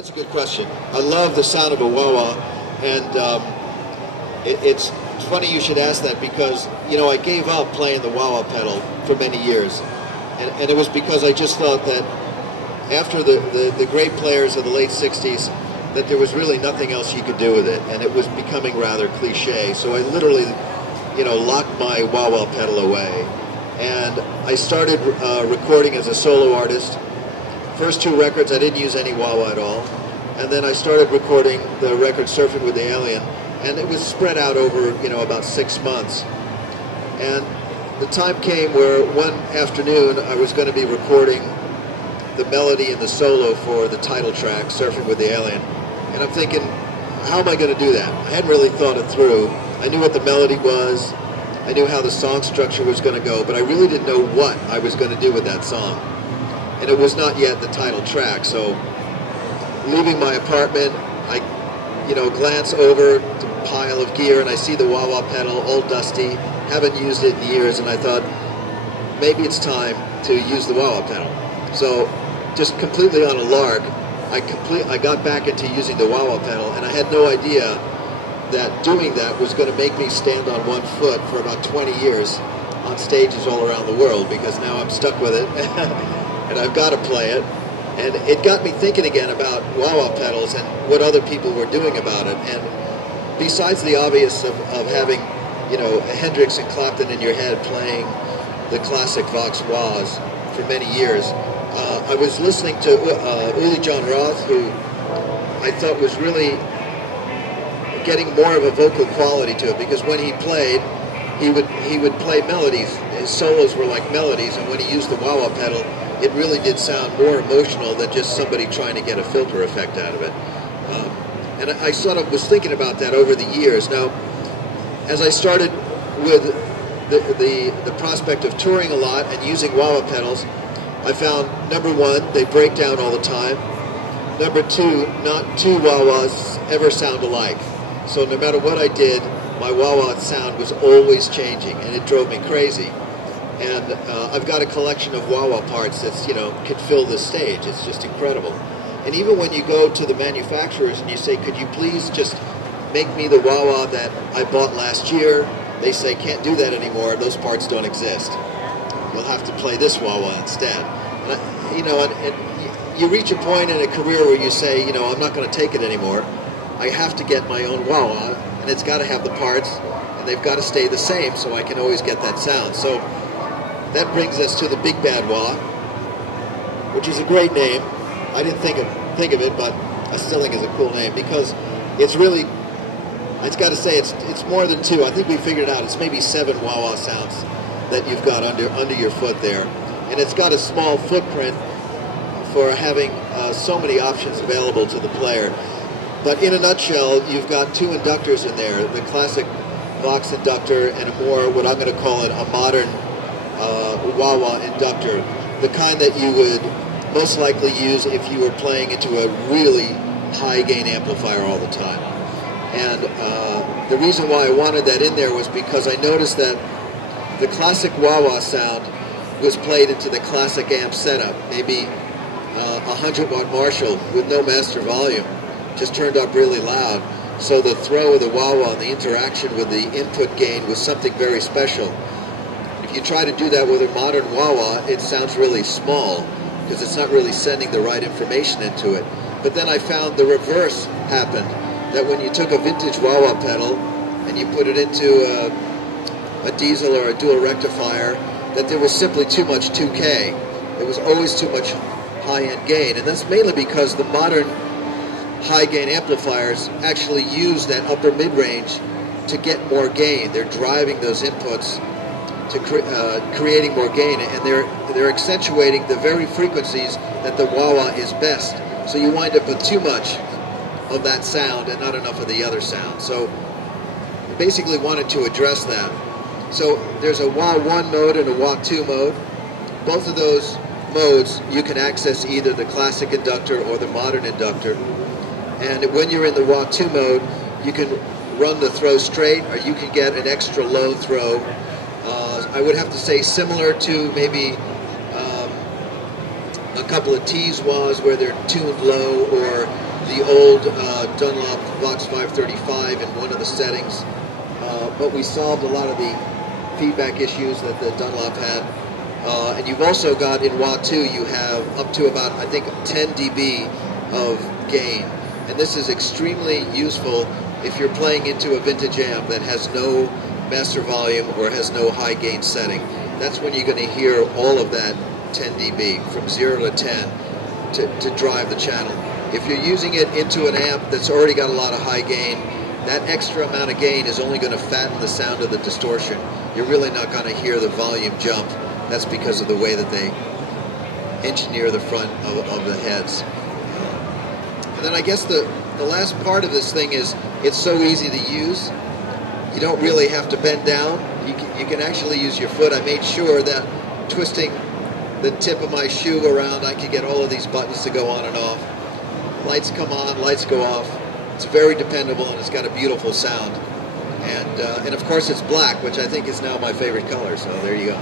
That's a good question. I love the sound of a wah-wah, and it's funny you should ask that because, you know, I gave up playing the wah-wah pedal for many years. And it was because I just thought that after the great players of the late 60s, that there was really nothing else you could do with it, and it was becoming rather cliche. So I literally, you know, locked my wah-wah pedal away. And I started recording as a solo artist. First two records, I didn't use any wah-wah at all. And then I started recording the record Surfing with the Alien, and it was spread out over, you know, about 6 months. And the time came where one afternoon I was going to be recording the melody and the solo for the title track, Surfing with the Alien. And I'm thinking, how am I going to do that? I hadn't really thought it through. I knew what the melody was. I knew how the song structure was going to go, but I really didn't know what I was going to do with that song. And it was not yet the title track, so leaving my apartment, I, you know, glance over the pile of gear and I see the wah-wah pedal, all dusty, haven't used it in years, and I thought, maybe it's time to use the wah-wah pedal. So, just completely on a lark, I got back into using the wah-wah pedal, and I had no idea that doing that was going to make me stand on one foot for about 20 years on stages all around the world, because now I'm stuck with it, and I've got to play it. And it got me thinking again about wah-wah pedals and what other people were doing about it. And besides the obvious of having, you know, Hendrix and Clapton in your head playing the classic Vox wahs for many years, I was listening to Uli John Roth, who I thought was really getting more of a vocal quality to it, because when he played, he would play melodies. His solos were like melodies, and when he used the wah-wah pedal, it really did sound more emotional than just somebody trying to get a filter effect out of it. And I sort of was thinking about that over the years. Now, as I started with the prospect of touring a lot and using wah-wah pedals, I found, number one, they break down all the time. Number two, not two wah-wahs ever sound alike. So no matter what I did, my wah-wah sound was always changing, and it drove me crazy. And I've got a collection of wah-wah parts that's, you know, could fill the stage. It's just incredible. And even when you go to the manufacturers and you say, could you please just make me the wah-wah that I bought last year, they say, can't do that anymore. Those parts don't exist. You'll have to play this wah-wah instead. And you know, and you reach a point in a career where you say, you know, I'm not going to take it anymore. I have to get my own wah-wah, and it's got to have the parts, and they've got to stay the same so I can always get that sound. So that brings us to the Big Bad Wah, which is a great name. I didn't think of it, but I still think it's a cool name because it's really, I've got to say, it's more than two. I think we figured it out. It's maybe 7 wah-wah sounds that you've got under your foot there, and it's got a small footprint for having so many options available to the player. But in a nutshell, you've got 2 inductors in there, the classic Vox inductor and a more, what I'm going to call it, a modern wah-wah inductor, the kind that you would most likely use if you were playing into a really high gain amplifier all the time. And the reason why I wanted that in there was because I noticed that the classic wah-wah sound was played into the classic amp setup, maybe a 100-watt Marshall with no master volume, just turned up really loud. So the throw of the wah-wah and the interaction with the input gain was something very special. If you try to do that with a modern wah-wah, it sounds really small because it's not really sending the right information into it. But then I found the reverse happened, that when you took a vintage wah-wah pedal and you put it into a diesel or a dual rectifier, that there was simply too much 2K. There was always too much high-end gain, and that's mainly because the modern high-gain amplifiers actually use that upper mid-range to get more gain. They're driving those inputs to creating more gain, and they're accentuating the very frequencies that the wah-wah is best. So you wind up with too much of that sound and not enough of the other sound. So I basically wanted to address that. So there's a wah 1 mode and a wah 2 mode. Both of those modes you can access either the classic inductor or the modern inductor. And when you're in the wah 2 mode, you can run the throw straight, or you can get an extra low throw. I would have to say similar to maybe a couple of T's wahs where they're tuned low, or the old Dunlop Vox 535 in one of the settings, but we solved a lot of the feedback issues that the Dunlop had. And you've also got in Wah 2, you have up to about, I think, 10 dB of gain. And this is extremely useful if you're playing into a vintage amp that has no master volume or has no high gain setting. That's when you're going to hear all of that 10 dB from 0 to 10 to drive the channel. If you're using it into an amp that's already got a lot of high gain, that extra amount of gain is only going to fatten the sound of the distortion. You're really not going to hear the volume jump. That's because of the way that they engineer the front of the heads. And then I guess the last part of this thing is it's so easy to use. You don't really have to bend down. You can actually use your foot. I made sure that twisting the tip of my shoe around, I could get all of these buttons to go on and off. Lights come on, lights go off. It's very dependable, and it's got a beautiful sound. And of course it's black, which I think is now my favorite color, so there you go.